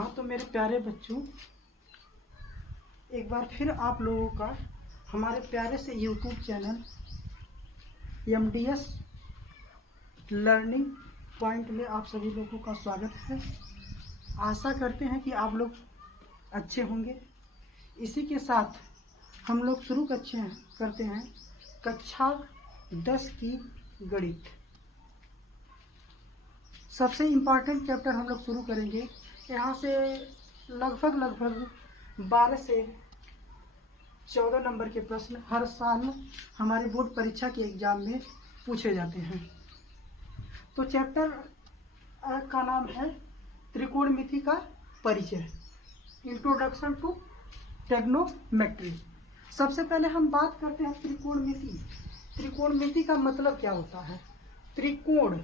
हाँ, तो मेरे प्यारे बच्चों, एक बार फिर आप लोगों का हमारे प्यारे से YouTube channel MDS learning point में आप सभी लोगों का स्वागत है। आशा करते हैं कि आप लोग अच्छे होंगे। इसी के साथ हम लोग शुरू करते हैं कक्षा 10 की गणित। सबसे इम्पॉर्टेंट चैप्टर हम लोग शुरू करेंगे। यहाँ से लगभग 12 से 14 नंबर के प्रश्न हर साल हमारे बोर्ड परीक्षा के एग्जाम में पूछे जाते हैं। तो चैप्टर का नाम है त्रिकोणमिति का परिचय, इंट्रोडक्शन टू ट्रिग्नोमेट्री। सबसे पहले हम बात करते हैं त्रिकोणमिति। त्रिकोणमिति का मतलब क्या होता है? त्रिकोण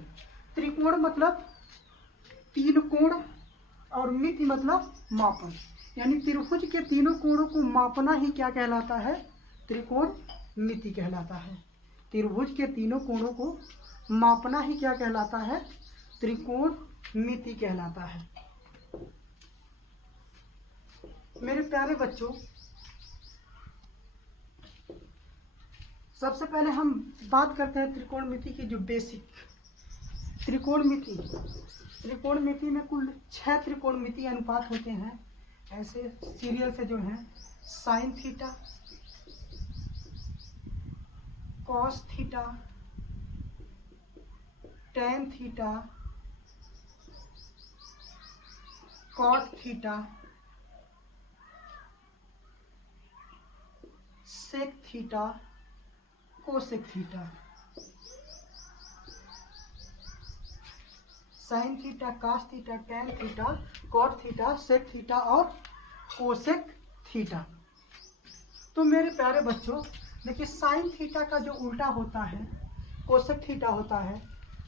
मतलब तीन कोण और मिति मतलब मापन, यानी त्रिभुज के तीनों कोणों को मापना ही क्या कहलाता है? त्रिकोणमिति कहलाता है। त्रिभुज के तीनों कोणों को मापना ही क्या कहलाता है? त्रिकोणमिति कहलाता है। मेरे प्यारे बच्चों, सबसे पहले हम बात करते हैं त्रिकोणमिति की जो बेसिक त्रिकोणमिति में कुल 6 त्रिकोणमिति अनुपात होते हैं। ऐसे सीरियल से जो है sine theta, cos theta, tan theta, cot theta, sec theta, cosec theta. Sine theta, cos theta, tan theta, cot theta, sec theta और कोसेक थीटा। तो मेरे प्यारे बच्चों, देखिए साइन थीटा का जो उल्टा होता है कोसेक थीटा होता है,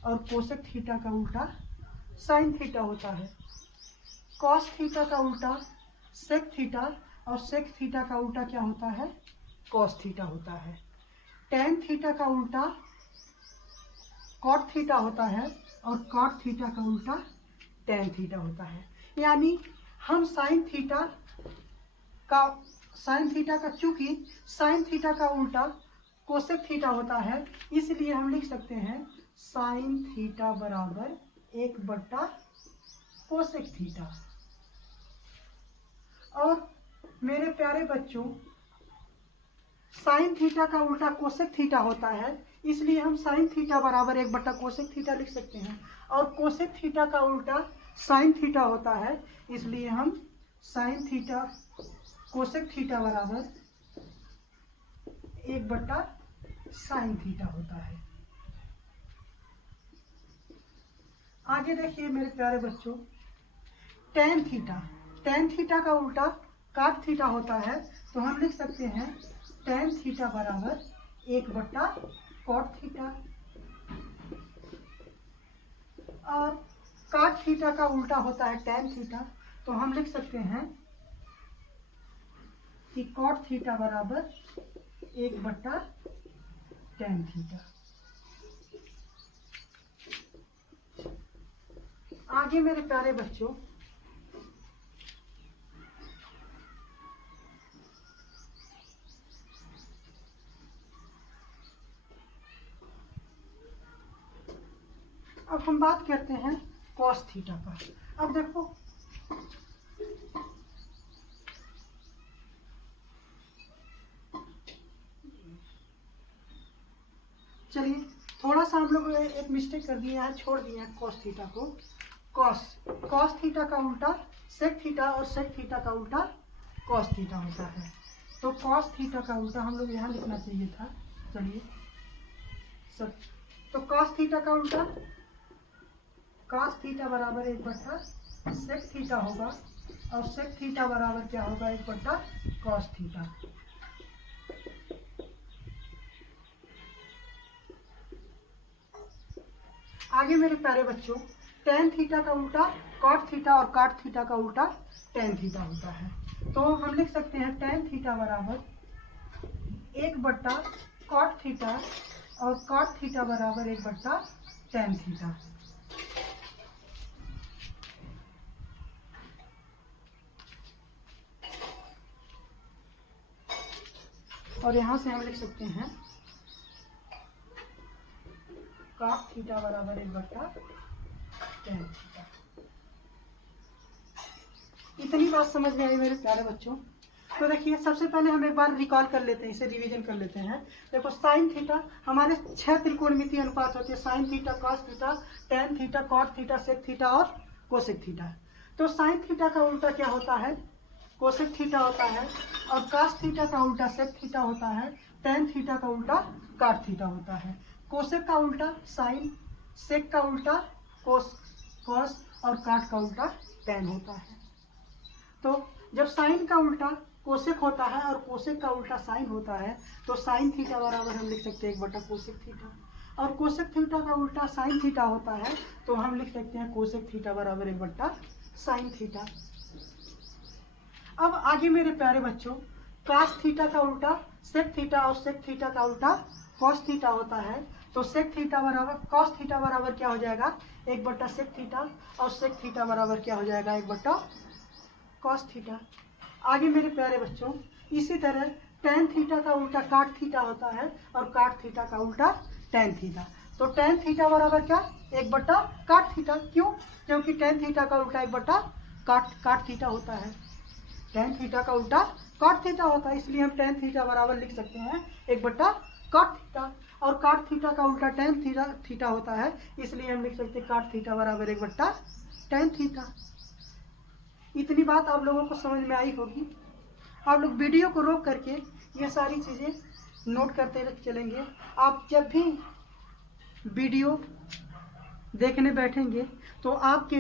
और कोसेक थीटा का उल्टा साइन थीटा होता है। कॉस थीटा का उल्टा सेक थीटा, और सेक थीटा का उल्टा क्या होता है? कॉस थीटा होता है। टेन थीटा का उल्टा कॉट थीटा होता है, और कॉट थीटा का उल्टा टेन थीटा होता है। यानी हम साइन थीटा का चूंकि साइन थीटा का उल्टा कोसेक थीटा होता है, इसलिए हम लिख सकते हैं साइन थीटा बराबर 1/, कोसेक थीटा। और मेरे प्यारे बच्चों, साइन थीटा का उल्टा कोसेक थीटा होता है, इसलिए हम साइन थीटा बराबर 1/, कोसेक थीटा लिख सकते हैं। और कोसेक थीटा का उल्टा साइन थीटा होता है, इसलिए हम साइन थीटा कोसेक थीटा बराबर 1/, साइन थीटा होता है। आगे देखिए मेरे प्यारे बच्चों, टेन थीटा का उल्टा काट थीटा होता है, तो हम लिख सकते हैं टेन थीटा बराबर 1/, कॉट थीटा। और काट थीटा का उल्टा होता है टेन थीटा, तो हम लिख सकते हैं कि कॉट थीटा बराबर 1/, टेन थीटा। आगे मेरे प्यारे बच्चों, अब हम बात करते हैं कॉस थीटा का। अब देखो, चलिए थोड़ा सा हम लोग एक मिस्टेक कर दिए हैं, छोड़ दिए हैं कॉस थीटा को। कॉस थीटा का उल्टा सेक थीटा, और सेक थीटा का उल्टा कॉस थीटा होता है। तो कॉस थीटा का उल्टा हम लोग यहाँ लिखना चाहिए था। चलिए सब, तो कॉस थीटा का उल्टा कॉस थीटा बराबर 1/, सेक थीटा होगा, और सेक थीटा बराबर क्या होगा? 1/, कॉस थीटा। आगे मेरे प्यारे बच्चों, टेन थीटा का उल्टा कॉट थीटा, और कॉट थीटा का उल्टा टेन थीटा होता है। तो हम लिख सकते हैं टेन थीटा बराबर 1/, कॉट थीटा, और कॉट थीटा बराबर 1/, टेन थीटा। और यहाँ से हम लिख सकते हैं cos थीटा बराबर 1/tan थीटा। इतनी बात समझ में आई मेरे प्यारे बच्चों। तो देखिए सबसे पहले हम एक बार रिकॉल कर लेते हैं, इसे रिवीजन कर लेते हैं। देखो साइन थीटा हमारे 6 त्रिकोणमितीय अनुपात होते हैं, sine theta, cos theta, tan theta, cot theta, sec theta और कोसेक थीटा। तो साइन थीटा का उल्टा क्या होता है? कोसेक थीटा होता है, और कॉस थीटा का उल्टा सेक थीटा होता है, टेन थीटा का उल्टा कॉट थीटा होता है। कोसेक का उल्टा साइन, सेक का उल्टा कॉस और कॉट का उल्टा टेन होता है। तो जब साइन का उल्टा कोसेक होता है और कोसेक का उल्टा साइन होता है तो साइन थीटा बराबर हम लिख सकते हैं 1/कोसेक थीटा, और कोसेक थीटा का उल्टा साइन थीटा होता है तो हम लिख सकते हैं कोसेक थीटा बराबर 1/साइन थीटा। अब आगे मेरे प्यारे बच्चों, कॉस थीटा का उल्टा सेक थीटा और सेक थीटा का उल्टा कॉस थीटा होता है, तो सेक थीटा बराबर कॉस थीटा बराबर क्या हो जाएगा? 1/सेक थीटा, और सेक थीटा बराबर क्या हो जाएगा? 1/कॉस थीटा। आगे मेरे प्यारे बच्चों, इसी तरह टेन थीटा का उल्टा कॉट थीटा होता है और कॉट थीटा का उल्टा टेन थीटा। तो टेन थीटा बराबर क्या? 1/कॉट थीटा। क्यों? क्योंकि टेन थीटा का उल्टा 1/कॉट थीटा होता है। टेन थीटा का उल्टा कॉट थीटा होता है, इसलिए हम टेन थीटा बराबर लिख सकते हैं 1/कॉट थीटा, और कॉट थीटा का उल्टा टेन थीटा होता है, इसलिए हम लिख सकते हैं कॉट थीटा बराबर 1/टेन थीटा। इतनी बात आप लोगों को समझ में आई होगी। आप लोग वीडियो को रोक करके ये सारी चीज़ें नोट करते चलेंगे। आप जब भी वीडियो देखने बैठेंगे तो आपके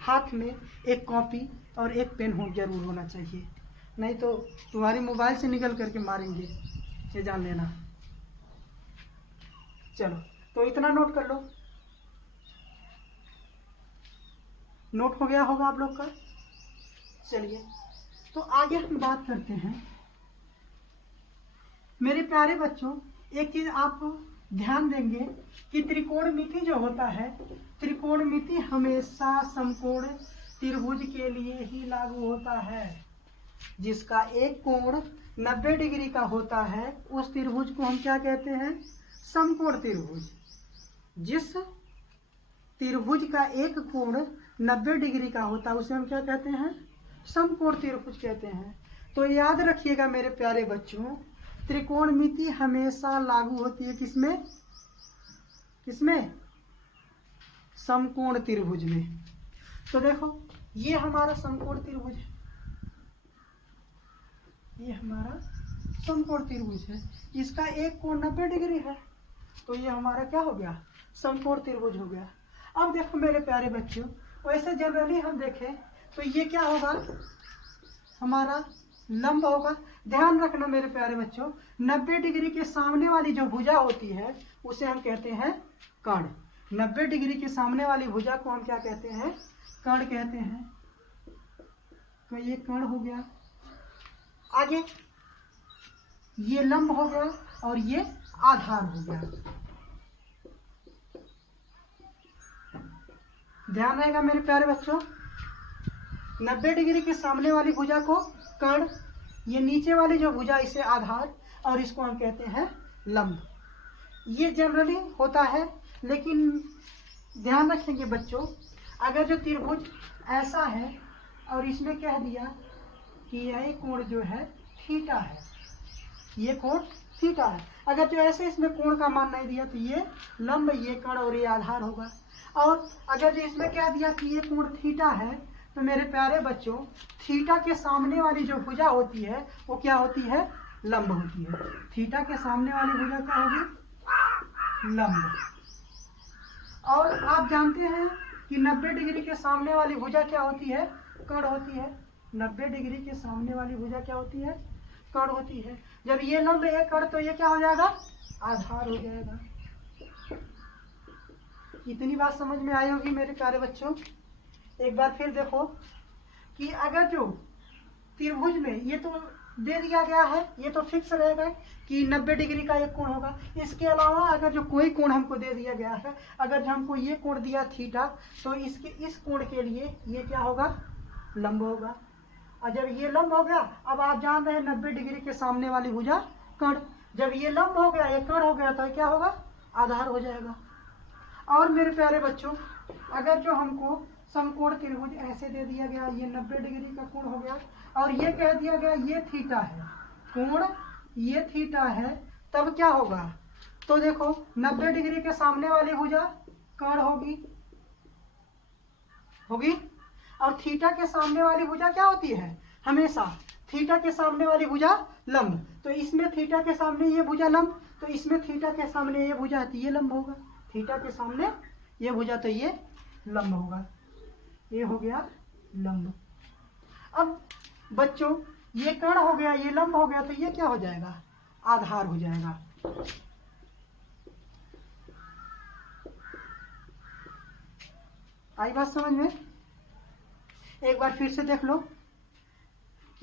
हाथ में एक कॉपी और एक पेन जरूर होना चाहिए, नहीं तो तुम्हारे मोबाइल से निकल करके मारेंगे, ये जान लेना। चलो तो इतना नोट कर लो। नोट हो गया होगा आप लोग का। चलिए तो आगे हम बात करते हैं। मेरे प्यारे बच्चों, एक चीज आप ध्यान देंगे कि त्रिकोणमिति जो होता है, त्रिकोणमिति हमेशा समकोण त्रिभुज के लिए ही लागू होता है। जिसका एक कोण 90 डिग्री का होता है उस त्रिभुज को हम क्या कहते हैं? समकोण त्रिभुज। जिस त्रिभुज का एक कोण 90 डिग्री का होता है उसे हम क्या कहते हैं? समकोण त्रिभुज कहते हैं। तो याद रखिएगा मेरे प्यारे बच्चों, त्रिकोणमिति हमेशा लागू होती है किसमें? किसमें? समकोण त्रिभुज में। तो देखो ये हमारा समकोण त्रिभुज है, ये हमारा समकोण त्रिभुज है, इसका एक कोण 90 डिग्री है, तो ये हमारा क्या हो गया? समकोण त्रिभुज हो गया। अब देखो मेरे प्यारे बच्चों, वैसे जनरली हम देखें तो ये क्या होगा? हमारा लंब होगा। ध्यान रखना मेरे प्यारे बच्चों, 90 डिग्री के सामने वाली जो भुजा होती है उसे हम कहते हैं कर्ण। 90 डिग्री के सामने वाली भुजा को हम क्या कहते हैं? कर्ण कहते हैं। तो ये कर्ण हो गया। आगे ये लंब हो गया और ये आधार हो गया। ध्यान रहेगा मेरे प्यारे बच्चों, 90 डिग्री के सामने वाली भुजा को कर्ण, ये नीचे वाली जो भुजा इसे आधार, और इसको हम कहते हैं लंब। ये जनरली होता है, लेकिन ध्यान रखेंगे बच्चों, अगर जो त्रिभुज ऐसा है और इसमें कह दिया कि यह कोण जो है थीटा है, ये कोण थीटा है, अगर जो ऐसे इसमें कोण का मान नहीं दिया तो ये लंब, ये कर्ण और ये आधार होगा। और अगर जो इसमें कह दिया कि ये कोण थीटा है तो मेरे प्यारे बच्चों, थीटा के सामने वाली जो भुजा होती है वो क्या होती है? लंब होती है। थीटा के सामने वाली भुजा क्या होगी? लंब। और आप जानते हैं कि 90 डिग्री के सामने वाली भुजा क्या होती है? कर्ण होती है। 90 डिग्री के सामने वाली भुजा क्या होती है? कर्ण होती है। जब ये लंब है कर्ण तो ये क्या हो जाएगा? आधार हो जाएगा। इतनी बात समझ में आई होगी मेरे प्यारे बच्चों। एक बार फिर देखो कि अगर जो त्रिभुज में ये तो दे दिया गया है, ये तो फिक्स रहेगा कि 90 डिग्री का एक कोण होगा। इसके अलावा अगर जो कोई कोण हमको दे दिया गया है, अगर जो हमको ये कोण दिया थीटा, तो इसके इस कोण के लिए ये क्या होगा? लंब होगा। और जब ये लंब हो गया, अब आप जान रहे हैं 90 डिग्री के सामने वाली भुजा कण। जब ये लंब हो गया, ये कण हो गया, तो क्या होगा? आधार हो जाएगा। और मेरे प्यारे बच्चों, अगर जो हमको समकोण त्रिभुज ऐसे दे दिया गया, ये 90 डिग्री का कोण हो गया, और ये कह दिया गया ये थीटा है, कोण ये थीटा है, तब क्या होगा? तो देखो 90 डिग्री के सामने वाली भुजा कण होगी, और थीटा के सामने वाली भुजा क्या होती है? हमेशा थीटा के सामने वाली भुजा लंब। तो इसमें थीटा के सामने ये भुजा लंब, तो इसमें थीटा के सामने ये भुजा, तो ये लंब होगा। थीटा के सामने ये भुजा, तो ये लंब होगा। ये हो गया लंब। अब बच्चों ये कण हो गया, ये लंब हो गया, तो ये क्या हो जाएगा? आधार हो जाएगा। आई बात समझ में? एक बार फिर से देख लो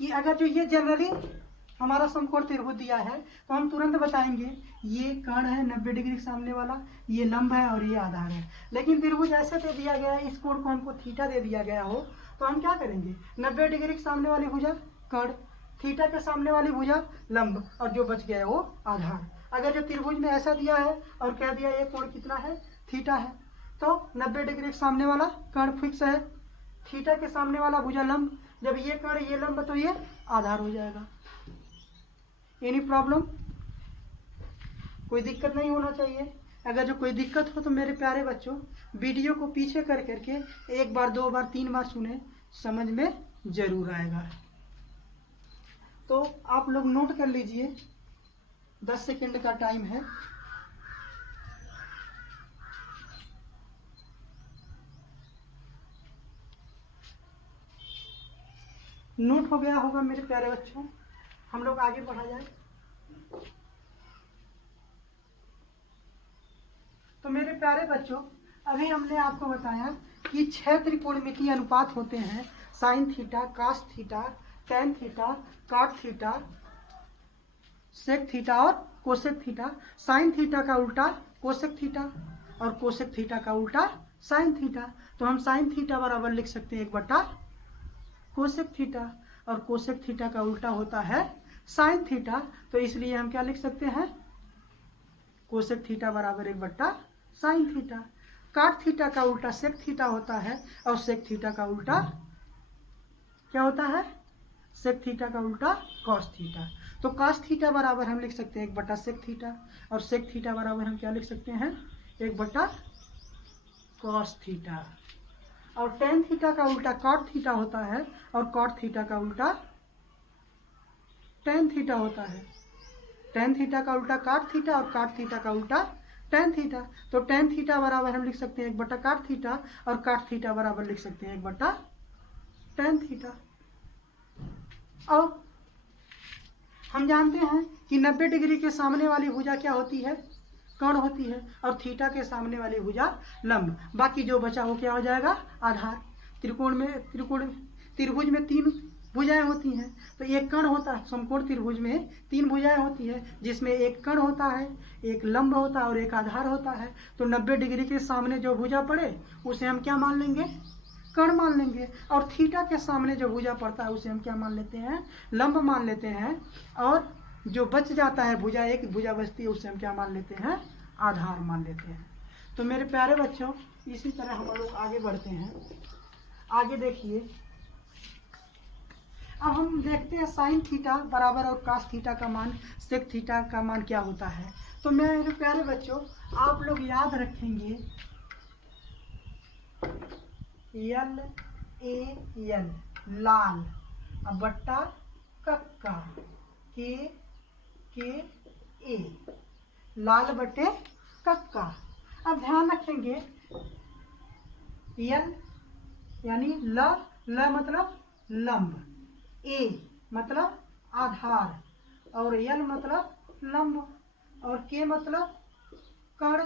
कि अगर जो ये जनरली हमारा समकोण त्रिभुज दिया है, तो हम तुरंत बताएंगे ये कण है 90 डिग्री के सामने वाला, ये लंब है और ये आधार है। लेकिन त्रिभुज ऐसे दे दिया गया है, इस कोण को हमको थीटा दे दिया गया हो, तो हम क्या करेंगे? 90 डिग्री के सामने वाली भुजा कण, थीटा के सामने वाली भुजा लंब, और जो बच गया है वो आधार। अगर जो त्रिभुज में ऐसा दिया है और कह दिया ये कोण कितना है? थीटा है, तो 90 डिग्री के सामने वाला कण फिक्स है, थीटा के सामने वाला भुजा लंब। जब ये कण ये लंब, तो ये आधार हो जाएगा। Any problem? कोई दिक्कत नहीं होना चाहिए। अगर जो कोई दिक्कत हो तो मेरे प्यारे बच्चों वीडियो को पीछे कर करके एक बार, दो बार, 3 बार सुने, समझ में जरूर आएगा। तो आप लोग नोट कर लीजिए, 10 सेकंड का टाइम है। नोट हो गया होगा मेरे प्यारे बच्चों, हम लोग आगे बढ़ा जाए। तो मेरे प्यारे बच्चों, अभी हमने आपको बताया कि 6 त्रिकोणमितीय अनुपात होते हैं, sine theta, cos theta, tan theta, cot theta, sec theta और कोसेक थीटा। साइन थीटा का उल्टा कोसेक थीटा, और कोसेक थीटा का उल्टा साइन थीटा। तो हम साइन थीटा बराबर लिख सकते हैं 1/, कोसेक थीटा, और कोसेक थीटा का उल्टा होता है साइन थीटा। तो इसलिए हम क्या लिख सकते हैं? कोसेक थीटा बराबर 1/, साइन थीटा। काट थीटा का उल्टा सेक थीटा होता है, और सेक थीटा का उल्टा क्या होता है? सेक थीटा का उल्टा कॉस थीटा। तो कॉस थीटा बराबर हम लिख सकते हैं 1/, सेक थीटा, और सेक थीटा बराबर हम क्या लिख सकते हैं? 1/, कॉस थीटा। और टेन थीटा का उल्टा कॉट थीटा होता है, और कॉट थीटा का उल्टा टेन थीटा होता है। टेन थीटा का उल्टा काट थीटा, और काट थीटा का उल्टा टेन थीटा। तो टेन थीटा बराबर हम लिख सकते हैं 1/, काट थीटा, और काट थीटा बराबर लिख सकते हैं 1/, टेन थीटा। और हम जानते हैं कि 90 डिग्री के सामने वाली भुजा क्या होती है? कण होती है, और थीटा के सामने वाली भुजा लंब। बाकी जो बचा वो क्या हो जाएगा? आधार। त्रिभुज में 3 भुजाएं होती हैं, तो एक कण होता है। समकोण त्रिभुज में 3 भुजाएं होती है, जिसमें एक कण होता है, एक लंब होता है और एक आधार होता है। तो 90 डिग्री के सामने जो भुजा पड़े उसे हम क्या मान लेंगे? कण मान लेंगे। और थीटा के सामने जो भुजा पड़ता है उसे हम क्या मान लेते हैं? लंब मान लेते हैं। और जो बच जाता है भुजा, एक भुजा बचती है, उसे हम क्या मान लेते हैं? आधार मान लेते हैं। तो मेरे प्यारे बच्चों, इसी तरह हम लोग आगे बढ़ते हैं। आगे देखिए, अब हम देखते हैं साइन थीटा बराबर और कास थीटा का मान, सेक थीटा का मान क्या होता है। तो मेरे प्यारे बच्चों, आप लोग याद रखेंगे LAL, लाल, बट्टा कक्का, KA, लाल बटे कक्का। अब ध्यान रखेंगे, यल यानी ल मतलब लंब, ए मतलब आधार, और यल मतलब लंब, और के मतलब कण,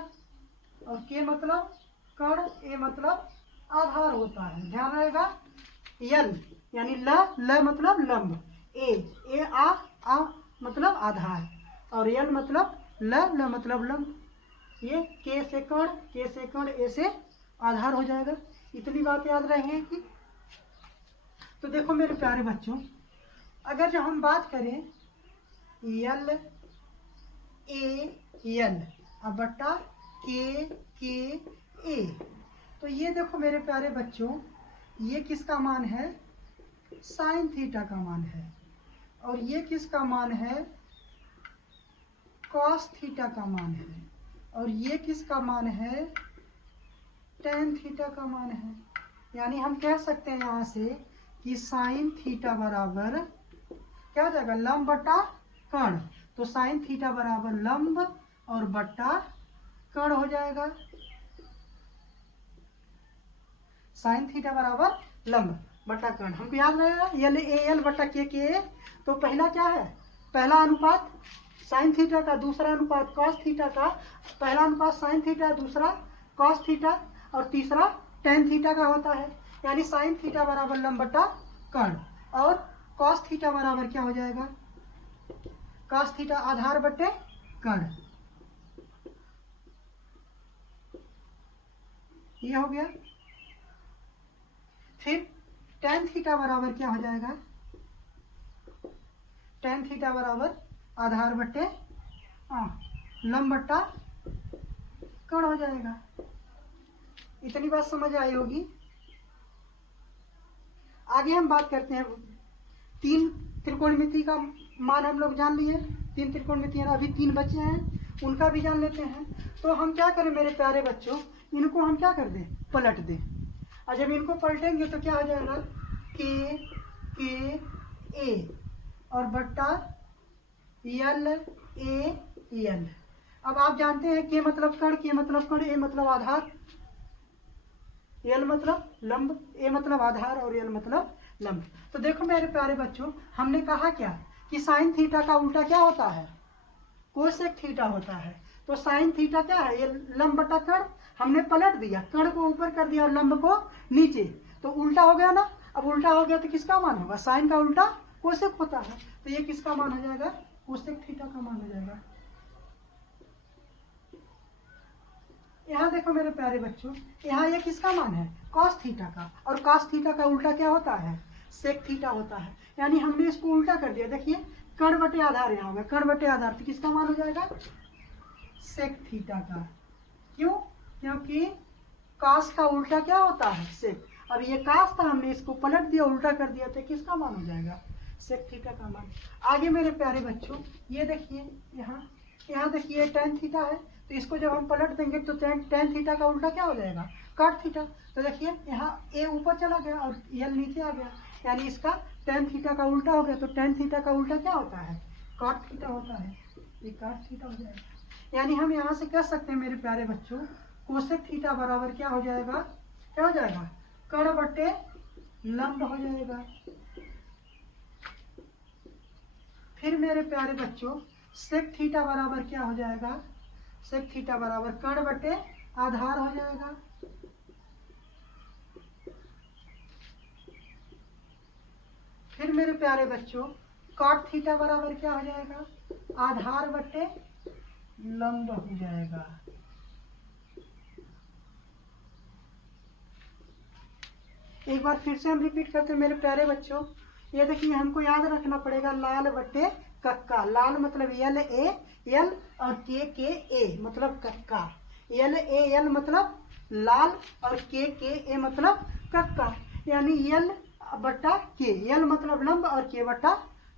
और के मतलब कण, ए मतलब आधार होता है। ध्यान रहेगा, यल यानी ल मतलब लंब, ए आ मतलब आधार, और यल मतलब ल मतलब लंब। ये के से कण, के से कण, ए से आधार हो जाएगा। इतनी बात याद रहेगी। तो देखो मेरे प्यारे बच्चों, अगर जो हम बात करें यल ए एल अब बट्टा के ए। तो ये देखो मेरे प्यारे बच्चों, ये किसका मान है? साइन थीटा का मान है। और ये किसका मान है? कॉस थीटा का मान है। और ये किसका मान है? टेन थीटा का मान है। यानी हम कह सकते हैं यहाँ से कि साइन थीटा बराबर क्या हो जाएगा? लंब बटा कर्ण। तो साइन थीटा बराबर लंब और बटा कर्ण हो जाएगा। साइन थीटा बराबर लंब बटा कर्ण, हमको याद रहेगा एल ए एल बटा के ए। तो पहला क्या है? पहला अनुपात साइन थीटा का, दूसरा अनुपात कॉस थीटा का। पहला अनुपात साइन थीटा, दूसरा कॉस थीटा और तीसरा टेन थीटा का होता है। यानी साइन थीटा बराबर लंब बटा कर्ण और कॉस थीटा बराबर क्या हो जाएगा? कॉस थीटा आधार बटे कर्ण। ये हो गया। फिर टेन थीटा बराबर क्या हो जाएगा? टेन थीटा बराबर आधार बटे लंब बट्टा कर्ण हो जाएगा। इतनी बात समझ आई होगी। आगे हम बात करते हैं, तीन त्रिकोणमिति का मान हम लोग जान लिए। तीन त्रिकोणमिति अभी तीन बचे हैं, उनका भी जान लेते हैं। तो हम क्या करें मेरे प्यारे बच्चों, इनको हम क्या कर दें? पलट दें। और जब इनको पलटेंगे तो क्या हो जाएगा? के ए और बट्टा यल ए यल। अब आप जानते हैं के मतलब कर्ण, के मतलब कर्ण, ए मतलब आधार, यल मतलब लंब, ए मतलब आधार और यल मतलब लंब। तो देखो मेरे प्यारे बच्चों, हमने कहा क्या कि साइन थीटा का उल्टा क्या होता है? कोसेक थीटा होता है। तो साइन थीटा क्या है? ये लंब बटा कर्ण। हमने पलट दिया, कर्ण को ऊपर कर दिया और लंब को नीचे, तो उल्टा हो गया ना। अब उल्टा हो गया तो किसका मान होगा? साइन का उल्टा कोसेक होता है। तो ये किसका मान हो जाएगा? कोसेक थीटा का मान हो जाएगा। यहाँ देखो मेरे प्यारे बच्चों, यहाँ ये किसका मान है? कॉस थीटा का। और कॉस थीटा का उल्टा क्या होता है? सेक थीटा होता है। यानी हमने इसको उल्टा कर दिया। देखिए कर्ण बटे आधार यहाँ होगा, कर्ण बटे आधार, तो किसका मान हो जाएगा? सेक थीटा का। क्यों? क्योंकि कॉस का उल्टा क्या होता है? सेक। अब ये कॉस था, हमने इसको पलट दिया, उल्टा कर दिया, तो किसका मान हो जाएगा? सेक थीटा का मान। आगे मेरे प्यारे बच्चों ये देखिए, यहाँ देखिए टेन थीटा है, तो इसको जब हम पलट देंगे तो टेन थीटा का उल्टा क्या हो जाएगा? Cot theta. तो देखिए यहाँ ए ऊपर चला गया और यल नीचे आ गया, यानी इसका टेन थीटा का उल्टा हो गया। तो टेन थीटा का उल्टा क्या होता है? कॉट थीटा होता है। ये कॉट थीटा हो जाएगा। यानी हम यहाँ से कह सकते हैं मेरे प्यारे बच्चों, कोसेक थीटा बराबर क्या हो जाएगा? क्या हो जाएगा? कर्ण बटे लंब हो जाएगा। फिर मेरे प्यारे बच्चों सेक थीटा बराबर क्या हो जाएगा? सेक थीटा बराबर कर्ण बटे आधार हो जाएगा। फिर मेरे प्यारे बच्चों कॉट थीटा बराबर क्या हो जाएगा? आधार बटे लंब हो जाएगा। एक बार फिर से हम रिपीट करते हैं मेरे प्यारे बच्चों। ये देखिए हमको याद रखना पड़ेगा लाल बटे कक्का। लाल मतलब यल ए यल और के ए मतलब कक्का। यल ए यल मतलब लाल और के ए मतलब कक्का। यानी यल बटा के, यल मतलब लंब और के बटा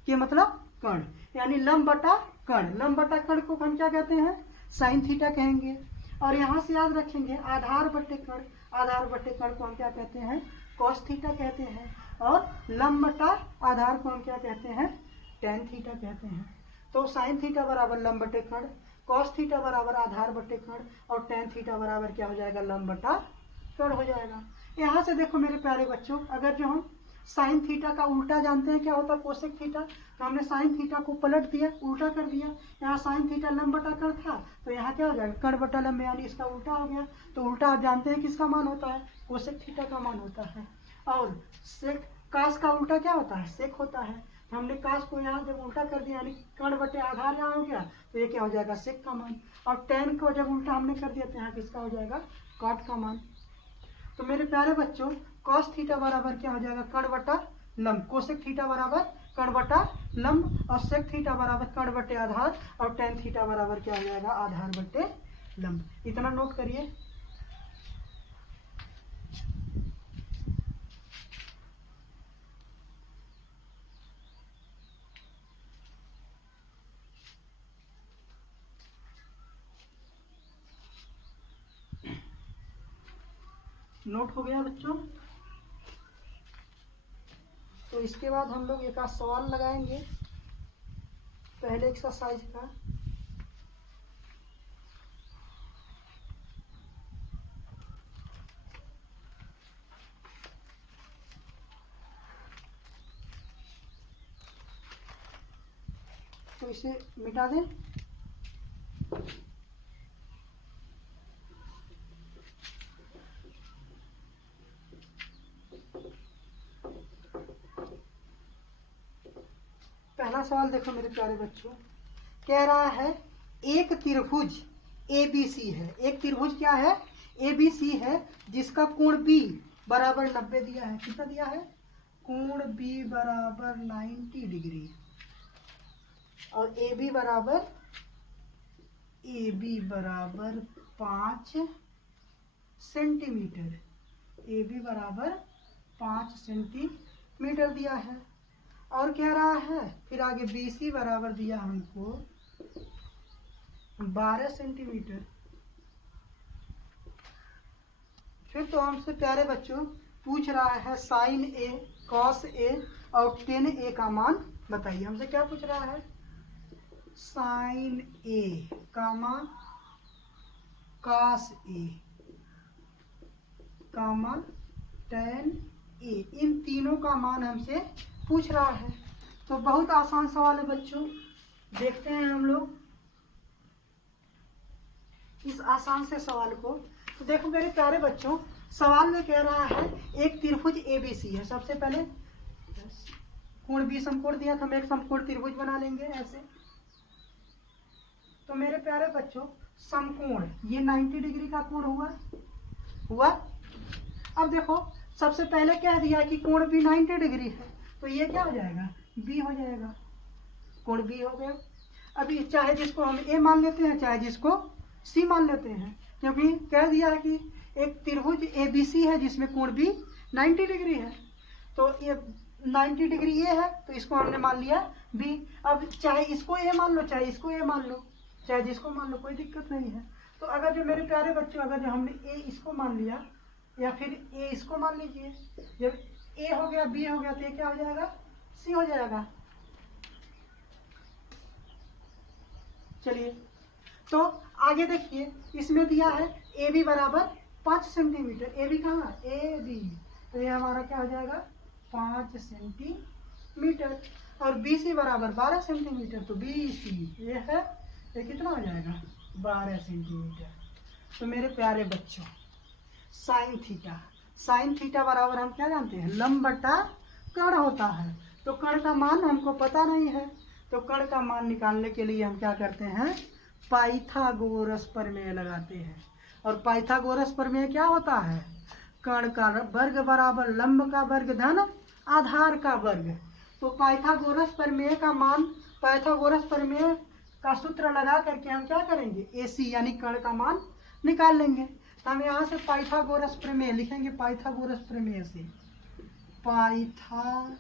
के मतलब कर्ण, यानी लंब बटा कर्ण। लंब बटा कर्ण को हम क्या कहते हैं? साइन थीटा कहेंगे। और यहाँ से याद रखेंगे आधार बटे कर्ण। आधार बटे कर्ण को हम क्या कहते हैं? कॉस थीटा कहते हैं। और लंब बटा आधार को हम क्या कहते हैं? टेन थीटा कहते हैं। तो साइन थीटा बराबर लंब बटे कर्ण, कॉस थीटा बराबर आधार बटे कर्ण और टेन थीटा बराबर क्या हो जाएगा? लंब बटा कर्ण हो जाएगा। यहाँ से देखो मेरे प्यारे बच्चों, अगर जो हम साइन थीटा का उल्टा जानते हैं क्या होता है? Cosec theta. तो हमने साइन थीटा को पलट दिया, उल्टा कर दिया। यहाँ साइन थीटा लंब बटा कर्ण था, तो यहाँ क्या हो जाएगा? कर्ण बटा लंब, यानी इसका उल्टा हो गया। तो उल्टा आप जानते हैं किसका मान होता है? कोसेक थीटा का मान होता है। और सेक कास का उल्टा क्या होता है? सेक होता है। तो हमने कास को यहाँ जब उल्टा कर दिया, यानी कर्ण बटे आधार यहाँ हो गया, तो ये क्या हो जाएगा? सेक का मान। और टेन को जब उल्टा हमने कर दिया तो यहाँ किसका हो जाएगा? कॉट का मान। तो मेरे प्यारे बच्चों कॉस थीटा बराबर क्या हो जाएगा? कर्ण बटा लंब। कोसेक थीटा बराबर कर्ण बटा लंब, और सेक थीटा बराबर कर्ण बटे आधार, और टेन थीटा बराबर क्या हो जाएगा, आधार बटे लंब। इतना नोट करिए। नोट हो गया बच्चों। तो इसके बाद हम लोग एक आध सवाल लगाएंगे पहले एक्सरसाइज का। तो इसे मिटा दें। पहला सवाल देखो मेरे प्यारे बच्चों, कह रहा है एक त्रिभुज ABC है। एक त्रिभुज क्या है, ABC है, जिसका कोण B बराबर 90 दिया है। कितना दिया है, कोण B बराबर 90 डिग्री, और AB बराबर 5 सेंटीमीटर। AB बराबर 5 सेंटीमीटर दिया है। और कह रहा है फिर आगे BC बराबर दिया हमको 12 सेंटीमीटर। फिर तो हमसे प्यारे बच्चों पूछ रहा है साइन A, कॉस A और टेन A का मान बताइए। हमसे क्या पूछ रहा है, sine A comma cos A comma tan A, इन तीनों का मान हमसे पूछ रहा है। तो बहुत आसान सवाल है बच्चों, देखते हैं हम लोग इस आसान से सवाल को। तो देखो मेरे प्यारे बच्चों, सवाल में कह रहा है एक त्रिभुज ABC है। सबसे पहले कोण B समकोण दिया था, हम एक समकोण त्रिभुज बना लेंगे ऐसे। तो मेरे प्यारे बच्चों समकोण ये 90 डिग्री का कोण हुआ। अब देखो सबसे पहले कह दिया कि कोण B 90 डिग्री है, तो ये क्या हो जाएगा, B हो जाएगा। कोण B हो गया। अभी चाहे जिसको हम A मान लेते हैं, चाहे जिसको C मान लेते हैं, क्योंकि कह दिया है कि एक त्रिभुज ABC है जिसमें कोण B 90 डिग्री है। तो ये 90 डिग्री ये है, तो इसको हमने मान लिया B। अब चाहे इसको A मान लो, चाहे इसको A मान लो, चाहे जिसको मान लो, कोई दिक्कत नहीं है। तो अगर जो मेरे प्यारे बच्चों, अगर जो हमने A इसको मान लिया या फिर A इसको मान लीजिए, जब A हो गया B हो गया तो ये क्या हो जाएगा, C हो जाएगा। चलिए तो आगे देखिए, इसमें दिया है AB बराबर 5 सेंटीमीटर। AB कहाँ, AB, तो ये हमारा क्या हो जाएगा 5 सेंटीमीटर। और BC बराबर 12 सेंटीमीटर, तो BC ये है, ये कितना हो जाएगा 12 सेंटीमीटर। तो मेरे प्यारे बच्चों साइन थीटा बराबर हम क्या जानते हैं, लंब बटा कर्ण होता है। तो कर्ण का मान हमको पता नहीं है, तो कर्ण का मान निकालने के लिए हम क्या करते हैं, पाइथागोरस प्रमेय लगाते हैं। और पाइथागोरस प्रमेय क्या होता है, कर्ण का वर्ग बराबर लंब का वर्ग धन आधार का वर्ग। तो पाइथागोरस प्रमेय का मान, पाइथागोरस प्रमेय का सूत्र लगा करके हम क्या करेंगे, AC यानी कर्ण का मान निकाल लेंगे। तो हम यहाँ से पाइथागोरस प्रमेय लिखेंगे। पाइथागोरस प्रमेय से, पाइथागोरस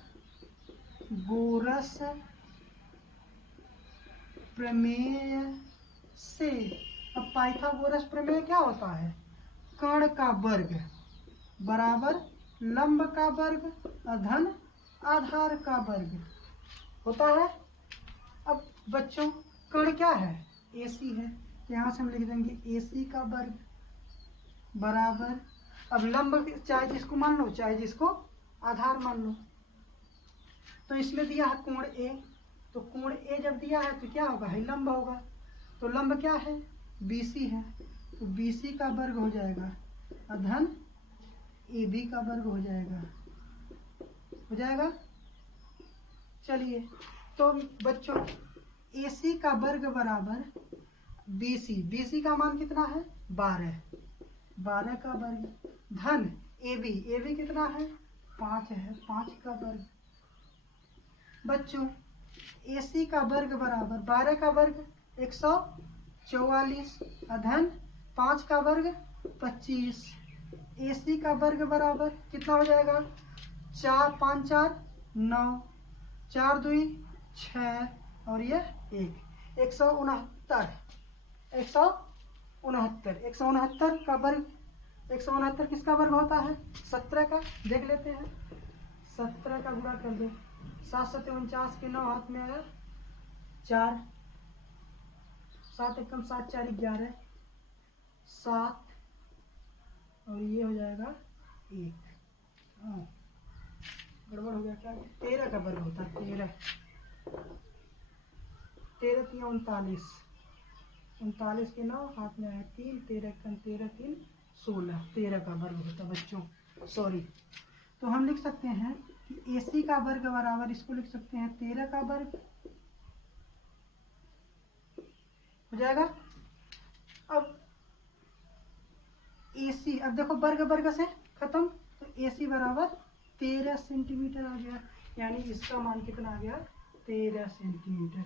प्रमेय से, अब पाइथागोरस प्रमेय क्या होता है, कर्ण का वर्ग बराबर लंब का वर्ग धन आधार का वर्ग होता है। अब बच्चों कर्ण क्या है, AC है, यहाँ से हम लिख देंगे AC का वर्ग बराबर, अब लंब चाहे जिसको मान लो, चाहे जिसको आधार मान लो। तो इसमें दिया है कोण A, तो कोण A जब दिया है तो क्या होगा, है लंब होगा। तो लंब क्या है, BC है, तो BC का वर्ग हो जाएगा धन AB का वर्ग हो जाएगा। चलिए तो बच्चों AC का वर्ग बराबर BC का मान कितना है 12 का वर्ग धन AB कितना है 5 है, 5 का वर्ग। बच्चों AC का वर्ग बराबर 12 का वर्ग 144 अधन 5 का वर्ग 25। AC का वर्ग बराबर कितना हो जाएगा 4 5 4 9 4 2 6 और ये 1 169 169 का वर्ग 169 किसका वर्ग होता है 17 का। देख लेते हैं 17 का गुणा कर दो 7 7 49 के 9 हाथ में आया 4 7 एकम 7 4 11 7 और ये हो जाएगा 1। गड़बड़ हो गया क्या 13 का वर्ग होता है 13 13 39 39 के 9 हाथ में आया 3 13 कम 13 3 16 13 का वर्ग होता है बच्चों सॉरी। तो हम लिख सकते हैं कि AC का वर्ग बराबर इसको लिख सकते हैं 13 का वर्ग हो जाएगा। अब AC अब देखो वर्ग वर्ग से खत्म तो AC बराबर 13 सेंटीमीटर आ गया यानी इसका मान कितना आ गया 13 सेंटीमीटर।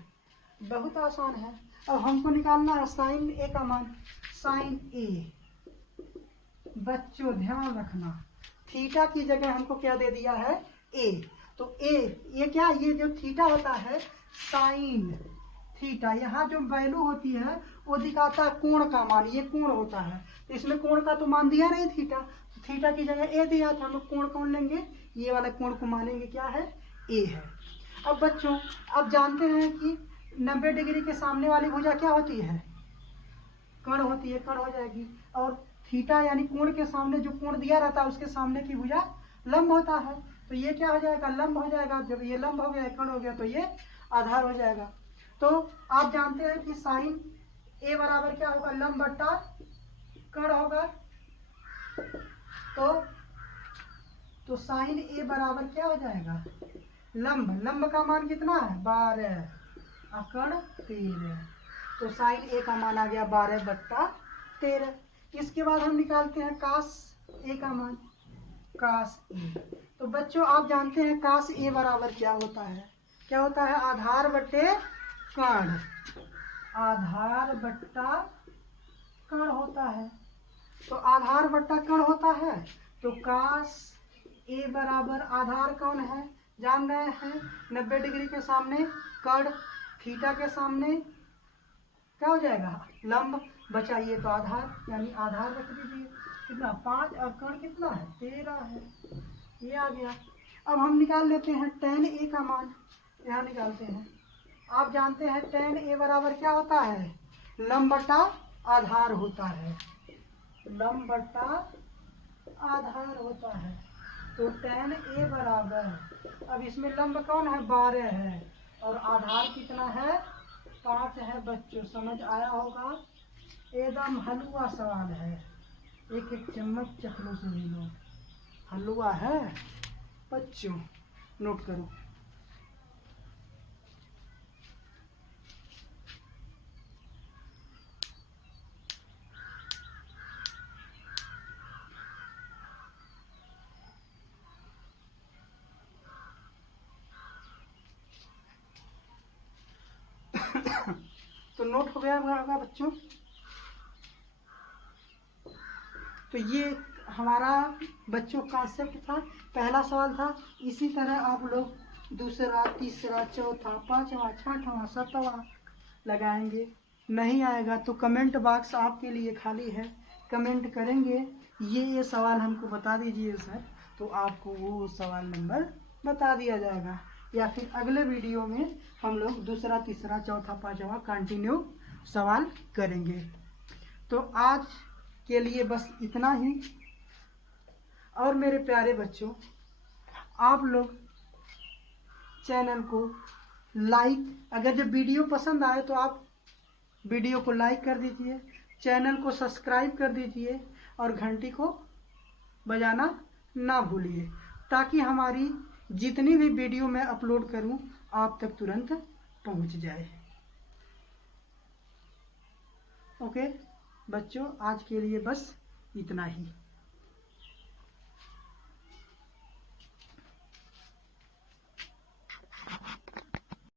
बहुत आसान है। अब हमको निकालना है साइन A का मान। साइन A बच्चों ध्यान रखना थीटा की जगह हमको क्या दे दिया है A। तो A ये क्या ये जो थीटा होता है साइन थीटा यहाँ जो वैल्यू होती है वो दिखाता है कोण का मान। ये कोण होता है तो इसमें कोण का तो मान दिया नहीं थीटा तो थीटा की जगह A दिया था हम लोग कोण कौन लेंगे ये वाला कोण को मानेंगे क्या है A है। अब बच्चों अब जानते हैं कि 90 डिग्री के सामने वाली भुजा क्या होती है कर्ण होती है कर्ण हो जाएगी और थीटा यानी कोण के सामने जो कोण दिया रहता है उसके सामने की भुजा लंब होता है तो ये क्या हो जाएगा लंब हो जाएगा। जब ये लंब हो गया कर्ण हो गया तो ये आधार हो जाएगा। तो आप जानते हैं कि साइन A बराबर क्या होगा लंब बट्टा कर्ण होगा। तो साइन A बराबर क्या हो जाएगा लंब लंब का मान कितना है 12 और कर्ण 13 तो साइन A का मान आ गया 12 बट्टा 13। इसके बाद हम निकालते हैं कास A का मान कास A। तो बच्चों आप जानते हैं कास A बराबर क्या होता है आधार बट्टे कर्ण आधार बट्टा कर्ण होता है। तो आधार बट्टा कर्ण होता है तो कास A बराबर आधार कौन है जान रहे हैं 90 डिग्री के सामने कर्ण थीटा के सामने क्या हो जाएगा लंब बचाइए तो आधार यानी आधार रख दीजिए कितना 5 और कर्ण कितना है 13 है ये आ गया। अब हम निकाल लेते हैं tan A का मान यहाँ निकालते हैं। आप जानते हैं tan A बराबर क्या होता है लंब बटा आधार होता है लंब बटा आधार होता है। तो tan A बराबर अब इसमें लंब कौन है 12 है और आधार कितना है 5 है। बच्चों समझ आया होगा एकदम हलवा सवाल है एक एक चम्मच चख लो सभी लोग हलवा है बच्चों नोट करो। तो नोट हो गया होगा बच्चों। तो ये हमारा बच्चों कॉन्सेप्ट था पहला सवाल था। इसी तरह आप लोग दूसरा तीसरा चौथा पांचवा छठवां सातवां लगाएंगे। नहीं आएगा तो कमेंट बॉक्स आपके लिए खाली है कमेंट करेंगे ये सवाल हमको बता दीजिए सर तो आपको वो सवाल नंबर बता दिया जाएगा या फिर अगले वीडियो में हम लोग दूसरा तीसरा चौथा पांचवा कंटिन्यू सवाल करेंगे। तो आज के लिए बस इतना ही। और मेरे प्यारे बच्चों आप लोग चैनल को लाइक अगर जब वीडियो पसंद आए तो आप वीडियो को लाइक कर दीजिए चैनल को सब्सक्राइब कर दीजिए और घंटी को बजाना ना भूलिए ताकि हमारी जितनी भी वीडियो मैं अपलोड करूं आप तक तुरंत पहुंच जाए। ओके बच्चों आज के लिए बस इतना ही।